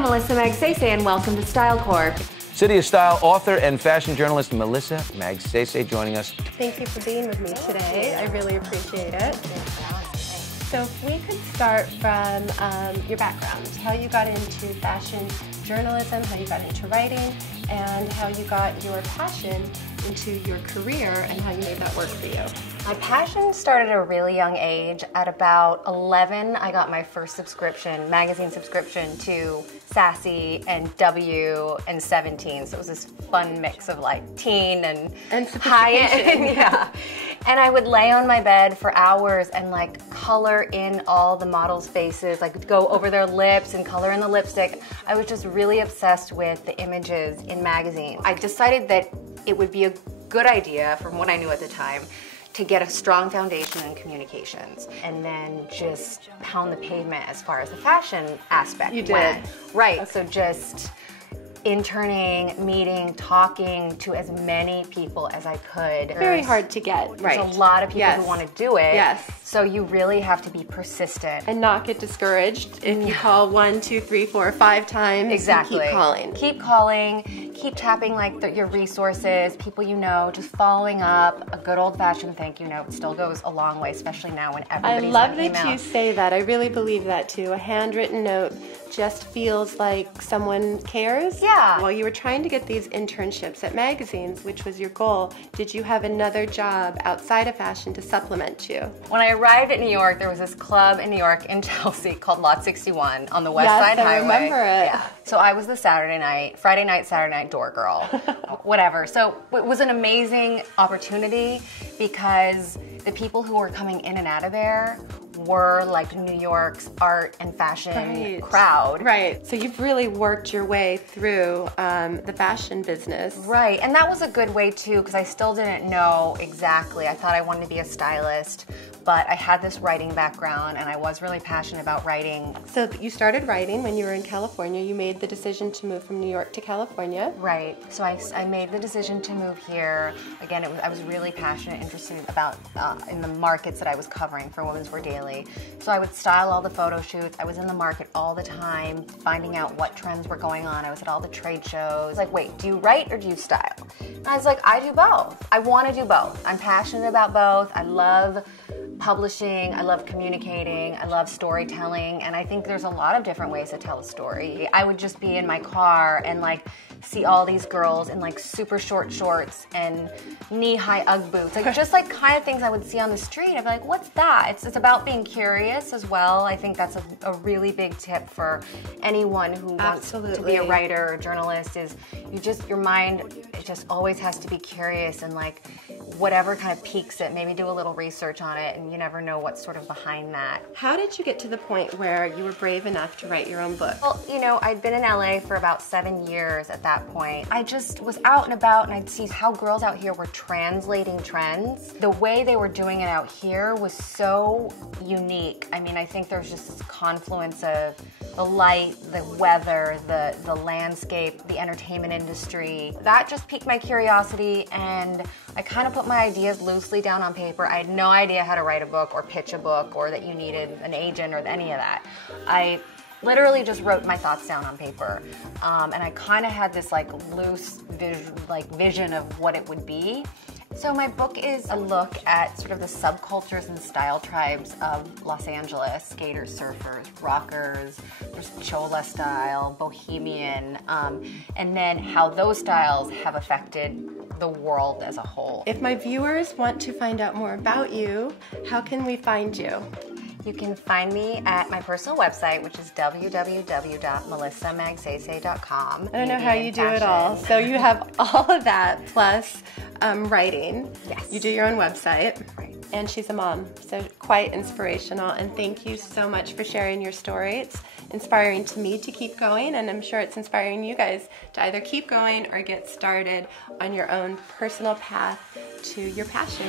I'm Melissa Magsaysay, and welcome to Style Corp. City of Style author and fashion journalist Melissa Magsaysay joining us. Thank you for being with me today. I really appreciate it. So if we could start from your background, how you got into fashion journalism, how you got into writing, and how you got your passion into your career and how you made that work for you. My passion started at a really young age. At about 11, I got my first magazine subscription to Sassy and W and 17. So it was this fun mix of like teen and high-end. Yeah. And I would lay on my bed for hours and like color in all the models' faces, like go over their lips and color in the lipstick. I was just really obsessed with the images in magazines. I decided that it would be a good idea, from what I knew at the time, to get a strong foundation in communications and then just pound the pavement as far as the fashion aspect went. Right, okay. So just interning, meeting, talking to as many people as I could. Very hard to get. There's a lot of people who want to do it. Yes. So you really have to be persistent. And not get discouraged if you call 1, 2, 3, 4, 5 times. Exactly. Keep calling. Keep calling, keep tapping like your resources, people you know, just following up. A good old-fashioned thank you note still goes a long way, especially now when everybody's I love on that email. you say that. I really believe that too. A handwritten note just feels like someone cares. Yeah. While you were trying to get these internships at magazines, which was your goal, did you have another job outside of fashion to supplement you? When I arrived at New York, there was this club in New York in Chelsea called Lot 61 on the West Side Highway. I remember it. Yeah. So I was the Friday night, Saturday night door girl, whatever. So it was an amazing opportunity because the people who were coming in and out of there were like New York's art and fashion crowd. Right. So you've really worked your way through the fashion business. Right. And that was a good way too, because I still didn't know exactly. I thought I wanted to be a stylist, but I had this writing background and I was really passionate about writing. So you started writing when you were in California. You made the decision to move from New York to California. Right. So I made the decision to move here. Again, I was really passionate, interested about in the markets that I was covering for Women's Wear Daily. So I would style all the photo shoots. I was in the market all the time, finding out what trends were going on. I was at all the trade shows. Like, wait, do you write or do you style? And I was like, I do both. I want to do both. I'm passionate about both. I love publishing, I love communicating, I love storytelling, and I think there's a lot of different ways to tell a story. I would just be in my car and like see all these girls in like super short shorts and knee-high Ugg boots, like just like kind of things I would see on the street. I'd be like, what's that? It's about being curious as well. I think that's a really big tip for anyone who wants to be a writer or journalist is your mind, it just always has to be curious and like whatever kind of piques it, maybe do a little research on it, and you never know what's sort of behind that. How did you get to the point where you were brave enough to write your own book? Well, you know, I'd been in LA for about 7 years at that point. I just was out and about and I'd see how girls out here were translating trends. The way they were doing it out here was so unique. I mean, I think there's just this confluence of the light, the weather, the landscape, the entertainment industry. That just piqued my curiosity, and I kind of put my ideas loosely down on paper. I had no idea how to write a book or pitch a book or that you needed an agent or any of that. I literally just wrote my thoughts down on paper, and I kind of had this like loose vision of what it would be. So my book is a look at sort of the subcultures and style tribes of Los Angeles. Skaters, surfers, rockers, there's chola style, bohemian, and then how those styles have affected the world as a whole. If my viewers want to find out more about you, how can we find you? You can find me at my personal website, which is www.melissamagsay.com. I don't know how you do it all. So you have all of that plus writing. Yes. You do your own website. Right. And she's a mom, so quite inspirational. And thank you so much for sharing your story. It's inspiring to me to keep going, and I'm sure it's inspiring you guys to either keep going or get started on your own personal path to your passion.